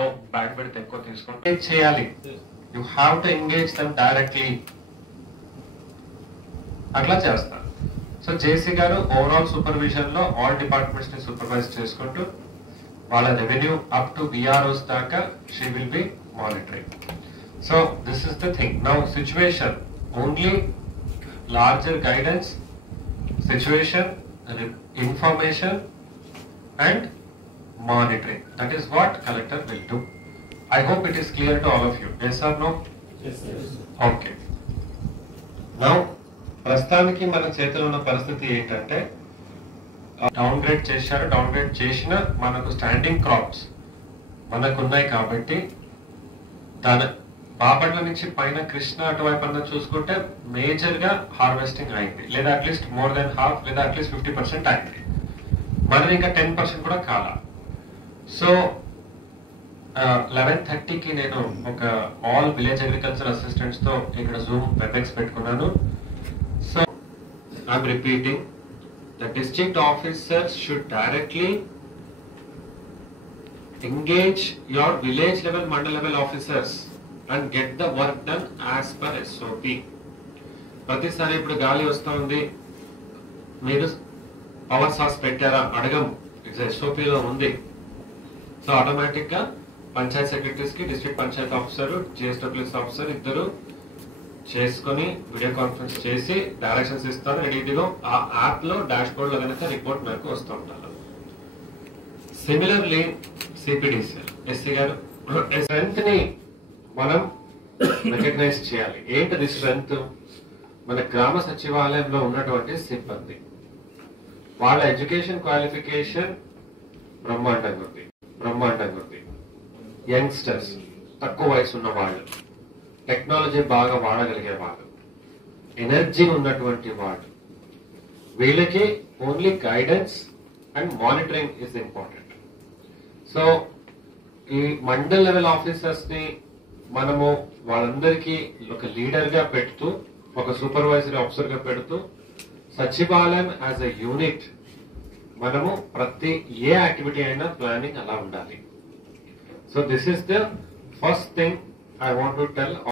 లో band width ఎక్కువ తీసుకుంటే చేయాలి. You have to engage them directly. అట్లా చేస్తారు. సో జేసీ గారు ఓవరాల్ సూపర్విజన్ లో ఆల్ డిపార్ట్మెంట్స్ ని సూపర్వైజ్ చేసుకుంటూ వాళ్ళ రెవెన్యూ అప్ టు విఆర్ఓస్ దాకా she will be monitoring. So this is the thing. Now situation only larger guidance, situation, information and monitoring. That is what collector will do. I hope it is clear to all of you. Yes or no? Yes, yes. Okay. Now, ప్రస్తుతానికి మన చేతిలో ఉన్న పరిస్థితి ఏంటంటే down grade చేశారు. Down grade చేసిన మనకు standing crops మనకు ఉన్నాయి కాబట్టి దాని బాపట్ల నుంచి పైన కృష్ణ అటువైపు అన్న చూసుకుంటే మేజర్ గా హార్వెస్టింగ్ అయింది, లేదా అట్లీస్ట్ మోర్ దెన్ హాఫ్, లేదా అట్లీస్ట్ 50% అయింది. మనది ఇంకా 10% కూడా కాలా. సో 11:30కి నేను ఒక ఆల్ విలేజ్ అగ్రికల్చర్ అసిస్టెంట్స్ తో ఇక్కడ జూమ్ వెబ్ఎక్స్ పెట్టుకున్నాను. So I'm repeating, the district officers should directly engage your village level, mandal level officers and get the work done as per SOP. ప్రతిసారి ఇప్పుడు గాలి వస్తూ ఉంది, మీరు పవర్ సాస్ పెట్టారా అడగం, ఇట్స్ SOP లో ఉంది. సో ఆటోమేటిక్ గా పంచాయత్ సెక్రటరీస్ కి district Panchayat officer, GSWS officer ఇద్దరు చేసుకుని వీడియో కాన్ఫరెన్స్ చేసి డైరెక్షన్స్ ఇస్తారు. ఇదిగో ఆ యాప్ లో డాష్ బోర్డ్ లో కనుక రిపోర్ట్ మేరకు వస్తూ ఉంటారు. సిమిలర్లీ సిపిడిసిఎల్ ఎస్సీ గారు స్ట్రెంత్ ని మనం రికగ్నైజ్ చేయాలి. ఏంటది స్ట్రెంత్? మన గ్రామ సచివాలయంలో ఉన్నటువంటి సిబ్బంది వాళ్ళ ఎడ్యుకేషన్ క్వాలిఫికేషన్ బ్రహ్మాండంగా ఉంది. యంగ్స్టర్స్, తక్కువ వయసు ఉన్న వాళ్ళు, టెక్నాలజీ బాగా వాడగలిగే వాళ్ళు, ఎనర్జీ ఉన్నటువంటి వాళ్ళు, వీళ్ళకి only guidance and monitoring is important. So ఈ మండల్ లెవెల్ ఆఫీసర్స్ ని మనము వాళ్ళందరికీ ఒక లీడర్ గా పెడుతూ, ఒక సూపర్వైజరీ ఆఫీసర్ గా పెడుతూ, సచివాలయం యాజ్ ఎ యూనిట్ మనము ప్రతి ఏ యాక్టివిటీ అయినా ప్లానింగ్ అలా ఉండాలి. So this is the first thing I want to tell.